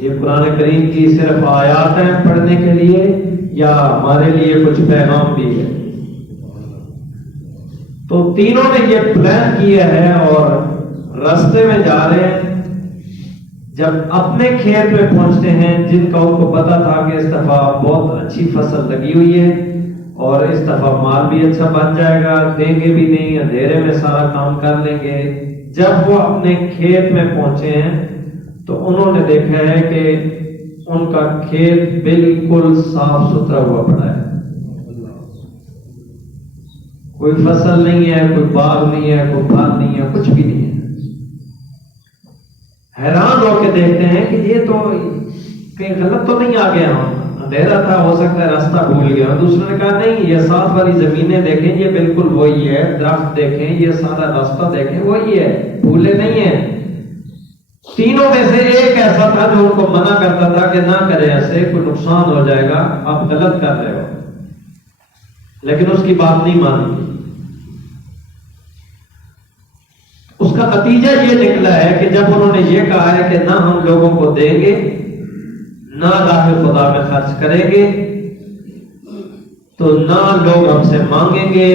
یہ قرآن کریم کی صرف آیات ہیں پڑھنے کے لیے یا ہمارے لیے کچھ پیغام بھی ہے؟ تو تینوں نے یہ پلان کیا ہے اور راستے میں جا رہے ہیں. جب اپنے کھیت میں پہنچتے ہیں جن کا ان کو پتا تھا کہ اس دفعہ بہت اچھی فصل لگی ہوئی ہے اور اس دفعہ مال بھی اچھا بچ جائے گا، دیں گے بھی نہیں، اندھیرے میں سارا کام کر لیں گے. جب وہ اپنے کھیت میں پہنچے ہیں تو انہوں نے دیکھا ہے کہ ان کا کھیت بالکل صاف ستھرا ہوا پڑا ہے، کوئی فصل نہیں ہے، کوئی باغ نہیں ہے، کوئی پھل نہیں ہے، کچھ بھی نہیں ہے. حیران ہو کے دیکھتے ہیں کہ یہ تو کہیں غلط تو نہیں آ گیا، ہم اندھیرا تھا، ہو سکتا ہے راستہ بھول گیا. دوسرے نے کہا نہیں، یہ ساتھ والی زمینیں دیکھیں یہ بالکل وہی ہے، درخت دیکھیں یہ سارا راستہ دیکھیں وہی ہے، بھولے نہیں ہیں. تینوں میں سے ایک ایسا تھا جو ان کو منع کرتا تھا کہ نہ کرے، ایسے کوئی نقصان ہو جائے گا، آپ غلط کر رہے ہو، لیکن اس کی بات نہیں مانی. اس کا نتیجہ یہ نکلا ہے کہ جب انہوں نے یہ کہا ہے کہ نہ ہم لوگوں کو دیں گے، نہ راہ خدا میں خرچ کریں گے، تو نہ لوگ ہم سے مانگیں گے،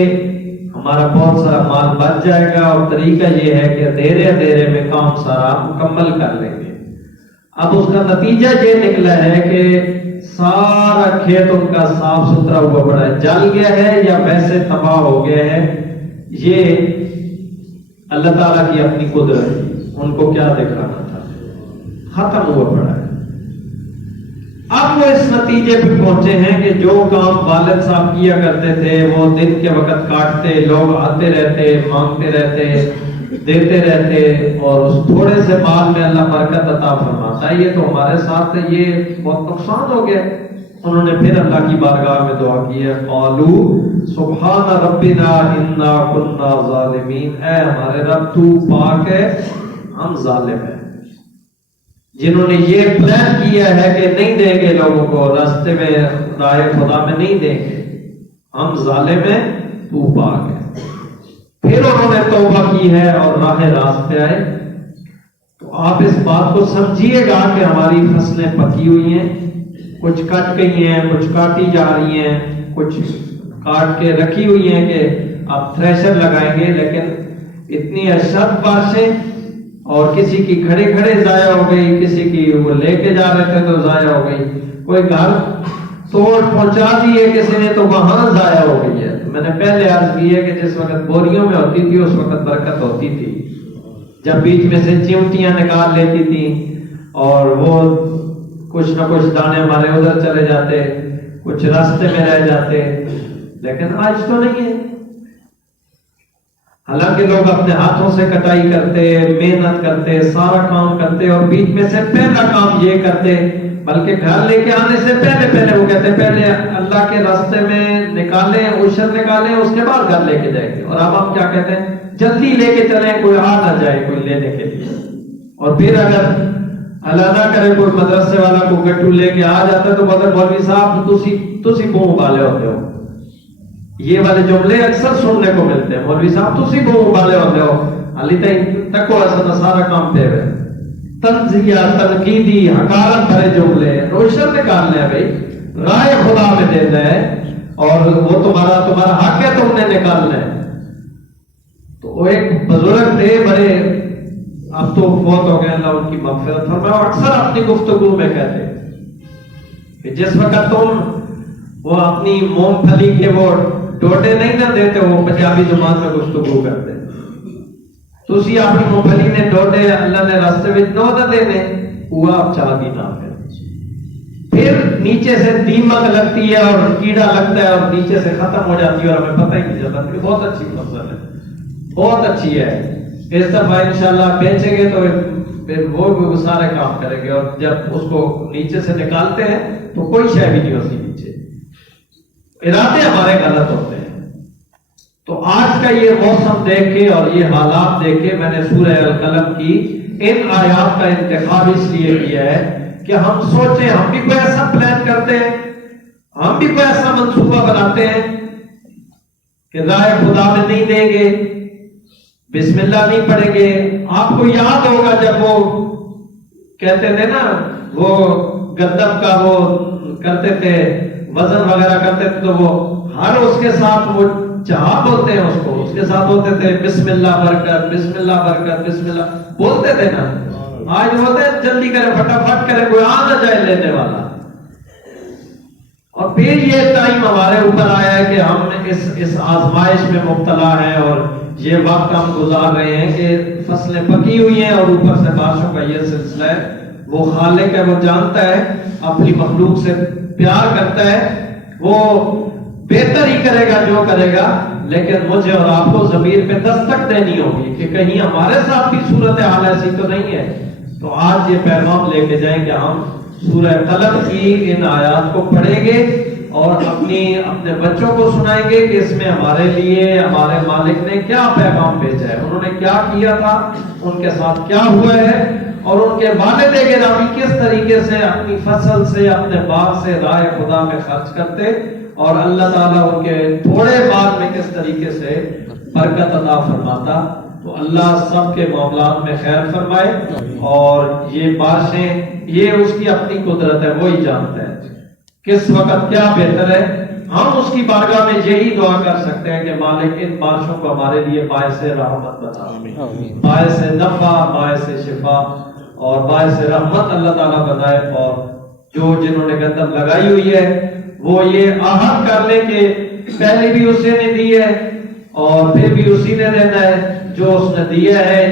ہمارا بہت سارا مال بچ جائے گا، اور طریقہ یہ ہے کہ اندھیرے میں کام سارا مکمل کر لیں گے. اب اس کا نتیجہ یہ نکلا ہے کہ سارا کھیت ان کا صاف ستھرا ہوا پڑا ہے، جل گیا ہے یا ویسے تباہ ہو گیا ہے. یہ اللہ تعالیٰ کی اپنی قدرت، ان کو کیا دکھانا تھا، ختم ہوا پڑا ہے. اب وہ اس نتیجے پہ پہنچے ہیں کہ جو کام والد صاحب کیا کرتے تھے وہ دن کے وقت کاٹتے، لوگ آتے رہتے، مانگتے رہتے، دیتے رہتے، اور اس تھوڑے سے مال میں اللہ برکت عطا فرماتا ہے. یہ تو ہمارے ساتھ یہ بہت نقصان ہو گیا. انہوں نے پھر اللہ کی بارگاہ میں دعا کی ہے، قالوا سبحان ربنا انا كنا ظالمین، اے ہمارے رب تو پاک ہے، ہم ظالم ہیں. جنہوں نے یہ پلان کیا ہے کہ نہیں دیں گے لوگوں کو، راستے میں راہ خدا میں نہیں دیں گے، ہم ظالم ہیں، تو پاک ہے. پھر انہوں نے توبہ کی ہے اور راہ راست پہ آئے. تو آپ اس بات کو سمجھیے گا کہ ہماری فصلیں پکی ہوئی ہیں، کچھ کٹ گئی ہیں، کچھ کاٹی جا رہی ہیں، کچھ کاٹ کے رکھی ہوئی ہیں کہ آپ تھریشر لگائیں گے، لیکن اتنی اشد بارشیں، اور کسی کی کھڑے کھڑے ضائع ہو گئی، کسی کی وہ لے کے جا رہے تھے تو ضائع ہو گئی، کوئی گھر توڑ پہنچا دیے کسی نے تو وہاں ضائع ہو گئی ہے. میں نے پہلے عرض کی ہے کہ جس وقت بوریوں میں ہوتی تھی اس وقت برکت ہوتی تھی، جب بیچ میں سے چمٹیاں نکال لیتی تھی اور وہ کچھ نہ کچھ دانے ہمارے ادھر چلے جاتے، کچھ راستے میں رہ جاتے. لیکن آج تو نہیں ہے. حالانکہ لوگ اپنے ہاتھوں سے کٹائی کرتے، محنت کرتے، سارا کام کرتے، اور بیچ میں سے پہلا کام یہ کرتے، بلکہ گھر لے کے آنے سے پہلے وہ کہتے پہلے اللہ کے راستے میں نکالیں، عشر نکالیں، اس کے بعد گھر لے کے جائیں گے. اور اب ہم کیا کہتے ہیں، جلدی لے کے چلیں، کوئی آ نہ جائے کوئی لینے کے لیے. اور پھر اگر اللہ نہ کرے کوئی مدرسے والا کو گٹو لے کے آ جاتا ہے تو بولتے مولوی صاحب تسی بوں والے ہوتے ہو. یہ والے جملے اکثر سننے کو ملتے ہیں، مولوی صاحب تسی بوں والے ہوتے ہو، علی تکو ایسا سارا کام پہ ہے. تنزیہ، تنقیدی، حقارت بھرے جملے، روشن نکالنے ہیں بھائی، رائے خدا میں دینا ہے، اور وہ تمہارا حق ہے، تم نے نکالنا ہے. تو وہ ایک بزرگ تھے بڑے، اب تو فوت ہو گئے، اللہ ان کی مغفرت فرمائے، اور اکثر اپنی گفتگو میں کہتے کہ جس وقت تم وہ اپنی مونگ پھلی کے وہ ڈوڈے نہیں نہ دیتے، وہ پنجابی زبان میں گفتگو کرتے، تو اسی اپنی مونگ پھلی نے ڈوڈے اللہ نے راستے میں نہ دینے، ہوا اب چاہ بھی نہ پھر. پھر نیچے سے دیمک لگتی ہے اور کیڑا لگتا ہے اور نیچے سے ختم ہو جاتی ہے اور ہمیں پتہ ہی نہیں چلتا. بہت اچھی فصل ہے، بہت اچھی ہے، اس دفعہ انشاءاللہ بیچیں گے تو پھر وہ سارے کام کریں گے. اور جب اس کو نیچے سے نکالتے ہیں تو کوئی شے بھی نہیں ہوتی نیچے، ارادے ہمارے غلط ہوتے ہیں. تو آج کا یہ موسم دیکھ کے اور یہ حالات دیکھ کے میں نے سورہ القلم کی ان آیات کا انتخاب اس لیے کیا ہے کہ ہم سوچیں، ہم بھی کوئی ایسا پلان کرتے ہیں، ہم بھی کوئی ایسا منصوبہ بناتے ہیں کہ راہ خدا میں نہیں دیں گے، بسم اللہ نہیں پڑھیں گے. آپ کو یاد ہوگا جب وہ کہتے تھے نا وہ گندم کا وہ کرتے تھے، وزن وغیرہ کرتے تھے، تو وہ ہر اس کے ساتھ وہ چاہ بولتے ہیں اس کے ساتھ ہوتے تھے بسم اللہ برکت، بسم اللہ برکت، بسم اللہ بولتے تھے نا. آج ہوتے ہیں جلدی کرے، پھٹافٹ کرے، کوئی آ نہ جائے لینے والا. اور پھر یہ ٹائم ہمارے اوپر آیا ہے کہ ہم اس آزمائش میں مبتلا ہیں، اور یہ وقت ہم گزار رہے ہیں کہ فصلیں پکی ہوئی ہیں اور اوپر سے بارشوں کا یہ سلسلہ ہے. وہ خالق ہے، وہ جانتا ہے، اپنی مخلوق سے پیار کرتا ہے، وہ بہتر ہی کرے گا جو کرے گا. لیکن مجھے اور آپ کو ضمیر پہ دستک دینی ہوگی کہ کہیں ہمارے ساتھ بھی صورتحال ایسی تو نہیں ہے. تو آج یہ پیغام لے کے جائیں کہ ہم سورہ قلم کی ان آیات کو پڑھیں گے اور اپنے بچوں کو سنائیں گے کہ اس میں ہمارے لیے ہمارے مالک نے کیا پیغام بھیجا ہے، انہوں نے کیا کیا تھا، ان کے ساتھ کیا ہوا ہے، اور ان کے والد گرامی کس طریقے سے اپنی فصل سے، اپنے باغ سے راہ خدا میں خرچ کرتے، اور اللہ تعالیٰ ان کے تھوڑے مال میں کس طریقے سے برکت عطا فرماتا. تو اللہ سب کے معاملات میں خیر فرمائے. اور یہ بارشیں، یہ اس کی اپنی قدرت ہے، وہی جانتا ہے کس وقت کیا بہتر ہے. ہم اس کی بارگاہ میں یہی دعا کر سکتے ہیں کہ مالک ان بارشوں کو ہمارے لیے باعث رحمت بنا، باعث نفع، باعث شفا اور باعث رحمت اللہ تعالیٰ بنائے. اور جو جنہوں نے گندم لگائی ہوئی ہے وہ یہ عہد کر لیں کہ پہلے بھی اسی نے دی ہے اور پھر بھی اسی نے دینا ہے. جو اس نے دیا ہے